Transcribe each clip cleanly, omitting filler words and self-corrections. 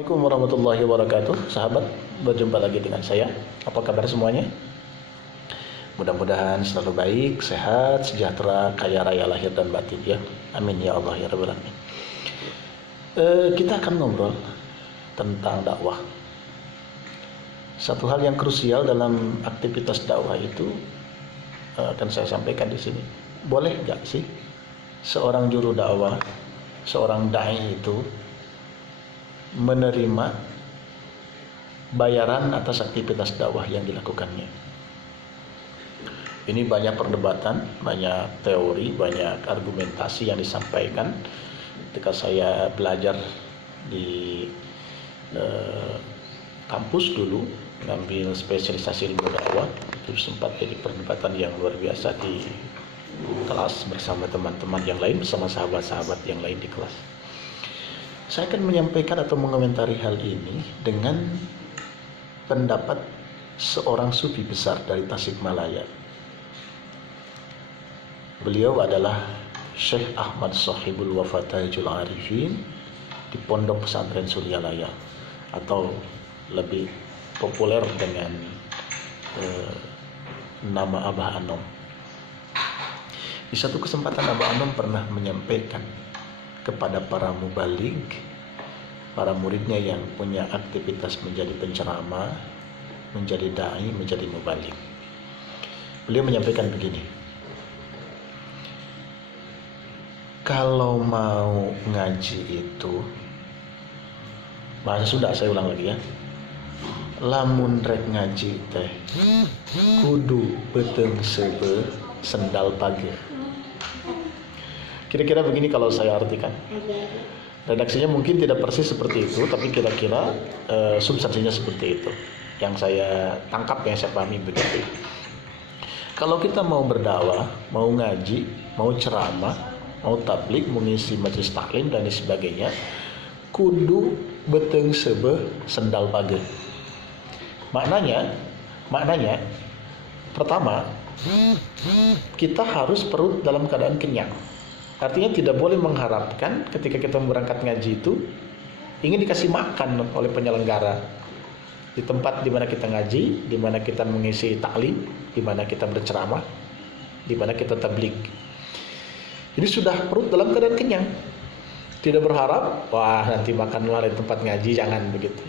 Assalamualaikum warahmatullahi wabarakatuh. Sahabat, berjumpa lagi dengan saya. Apa kabar semuanya? Mudah-mudahan selalu baik, sehat, sejahtera, kaya raya lahir dan batin ya. Amin ya Allah ya Rabbal alamin. Kita akan ngobrol tentang dakwah. Satu hal yang krusial dalam aktivitas dakwah itu akan saya sampaikan di sini. Boleh nggak sih seorang juru dakwah, seorang dai itu menerima bayaran atas aktivitas dakwah yang dilakukannya? Ini banyak perdebatan, banyak teori, banyak argumentasi yang disampaikan. Ketika saya belajar di kampus dulu, mengambil spesialisasi ilmu dakwah, itu sempat jadi perdebatan yang luar biasa di kelas bersama teman-teman yang lain, bersama sahabat-sahabat yang lain di kelas. Saya akan menyampaikan atau mengomentari hal ini dengan pendapat seorang sufi besar dari Tasikmalaya. Beliau adalah Syekh Ahmad Shahibul Wafa Taijul Arifin di Pondok Pesantren Suryalaya, atau lebih populer dengan nama Abah Anom. Di satu kesempatan Abah Anom pernah menyampaikan kepada para mubalig, para muridnya yang punya aktivitas menjadi penceramah, menjadi dai, menjadi mubalig. Beliau menyampaikan begini: kalau mau ngaji itu, bahasa Sunda saya ulang lagi ya, lamun rek ngaji teh kudu beteng sebe sendal pageh. Kira-kira begini kalau saya artikan. Redaksinya mungkin tidak persis seperti itu, tapi kira-kira substansinya seperti itu. Yang saya tangkap, yang saya pahami begitu. Kalau kita mau berdakwah, mau ngaji, mau ceramah, mau tablik, mengisi majelis taklim dan sebagainya, kudu beteng sebe sendal pageh. Maknanya pertama, kita harus perut dalam keadaan kenyang. Artinya tidak boleh mengharapkan ketika kita berangkat ngaji itu ingin dikasih makan oleh penyelenggara di tempat di mana kita ngaji, di mana kita mengisi taklim, di mana kita berceramah, di mana kita tabligh. Jadi sudah perut dalam keadaan kenyang. Tidak berharap, wah nanti makan di tempat ngaji, jangan begitu.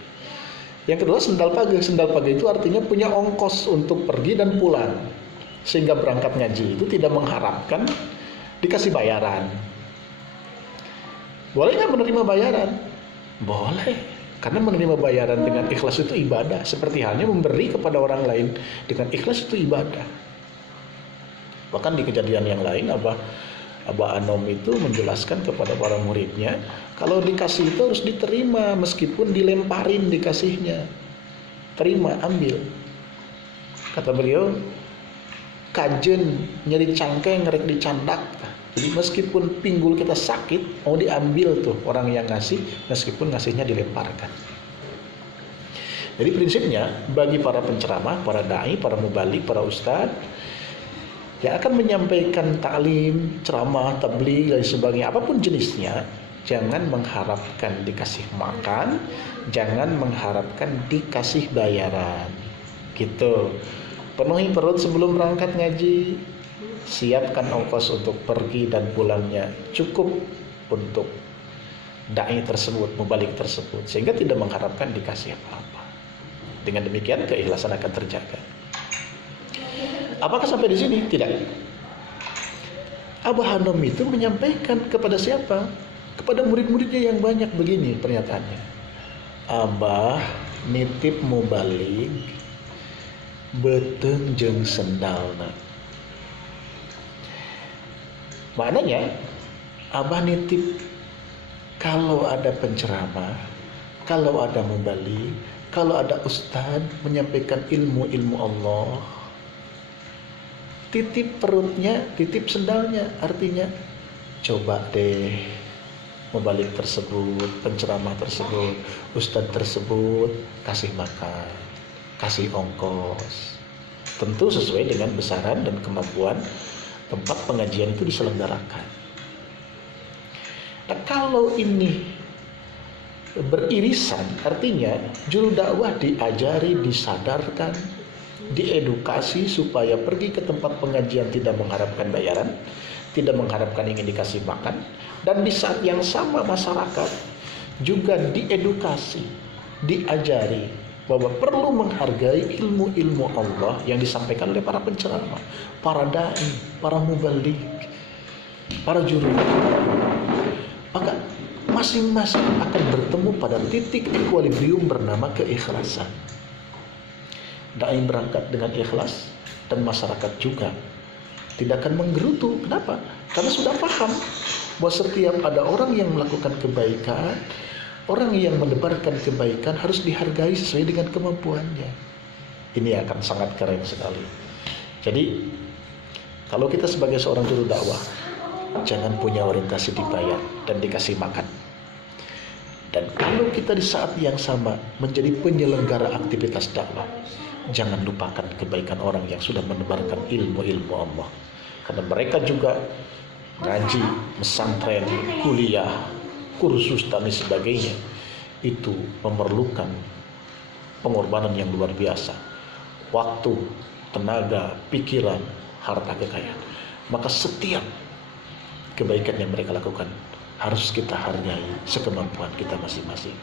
Yang kedua, sendal pageh. Sendal pageh itu artinya punya ongkos untuk pergi dan pulang. Sehingga berangkat ngaji itu tidak mengharapkan dikasih bayaran. Boleh nggak menerima bayaran? Boleh, karena menerima bayaran dengan ikhlas itu ibadah. Seperti halnya memberi kepada orang lain dengan ikhlas itu ibadah. Bahkan di kejadian yang lain, Abah Anom itu menjelaskan kepada para muridnya, kalau dikasih itu harus diterima meskipun dilemparin dikasihnya. Terima, ambil. Kata beliau, kajen nyeri cangkeng ngerek dicandak. Jadi meskipun pinggul kita sakit, mau diambil tuh orang yang ngasih, meskipun ngasihnya dilemparkan. Jadi prinsipnya bagi para penceramah, para dai, para mubalik, para ustadz yang akan menyampaikan taklim, ceramah, tabligh dan sebagainya, apapun jenisnya, jangan mengharapkan dikasih makan, jangan mengharapkan dikasih bayaran. Gitu. Penuhi perut sebelum berangkat ngaji, siapkan ongkos untuk pergi dan pulangnya cukup untuk dai tersebut, mubalik tersebut, sehingga tidak mengharapkan dikasih apa-apa. Dengan demikian keikhlasan akan terjaga. Apakah sampai di sini? Tidak. Abah Anom itu menyampaikan kepada siapa? Kepada murid-muridnya yang banyak begini pernyataannya. Abah nitip mubalik beteng jeung sendalna. Maknanya Abah nitip kalau ada penceramah, kalau ada mubalik, kalau ada ustadz menyampaikan ilmu-ilmu Allah, titip perutnya, titip sendalnya. Artinya coba deh mubalik tersebut, penceramah tersebut, ustadz tersebut kasih makan, kasih ongkos, tentu sesuai dengan besaran dan kemampuan tempat pengajian itu diselenggarakan. Nah, kalau ini beririsan, artinya juru dakwah diajari, disadarkan, diedukasi supaya pergi ke tempat pengajian tidak mengharapkan bayaran, tidak mengharapkan ingin dikasih makan, dan di saat yang sama masyarakat juga diedukasi, diajari bahwa perlu menghargai ilmu-ilmu Allah yang disampaikan oleh para penceramah, para dai, para mubaligh, para juru. Maka masing-masing akan bertemu pada titik equilibrium bernama keikhlasan. Dai berangkat dengan ikhlas dan masyarakat juga tidak akan menggerutu. Kenapa? Karena sudah paham bahwa setiap ada orang yang melakukan kebaikan, orang yang menebarkan kebaikan harus dihargai sesuai dengan kemampuannya. Ini akan sangat keren sekali. Jadi kalau kita sebagai seorang juru dakwah, jangan punya orientasi dibayar dan dikasih makan. Dan kalau kita di saat yang sama menjadi penyelenggara aktivitas dakwah, jangan lupakan kebaikan orang yang sudah menebarkan ilmu-ilmu Allah. Karena mereka juga ngaji, pesantren, kuliah, kursus dan sebagainya. Itu memerlukan pengorbanan yang luar biasa. Waktu, tenaga, pikiran, harta kekayaan. Maka setiap kebaikan yang mereka lakukan harus kita hargai sekemampuan kita masing-masing.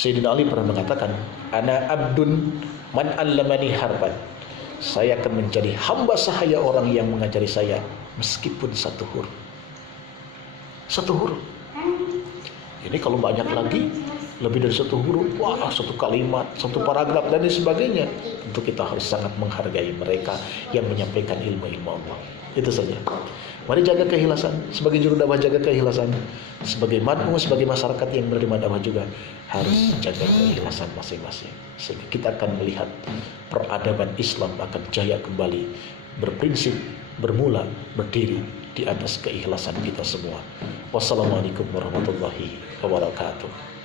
Sayyidina Ali pernah mengatakan, "Ana abdun man allamani harban." Saya akan menjadi hamba sahaya orang yang mengajari saya meskipun satu huruf. Satu huruf. Ini kalau banyak lagi, lebih dari satu huruf, wah, satu kalimat, satu paragraf dan sebagainya. Tentu kita harus sangat menghargai mereka yang menyampaikan ilmu-ilmu Allah. Itu saja. Mari jaga keikhlasan. Sebagai juru dakwah jaga keikhlasan. Sebagai mad'u, sebagai masyarakat yang menerima dakwah juga harus jaga keikhlasan masing-masing. Sehingga kita akan melihat peradaban Islam akan jaya kembali, berprinsip, bermula, berdiri di atas keikhlasan kita semua. Wassalamualaikum warahmatullahi wabarakatuh.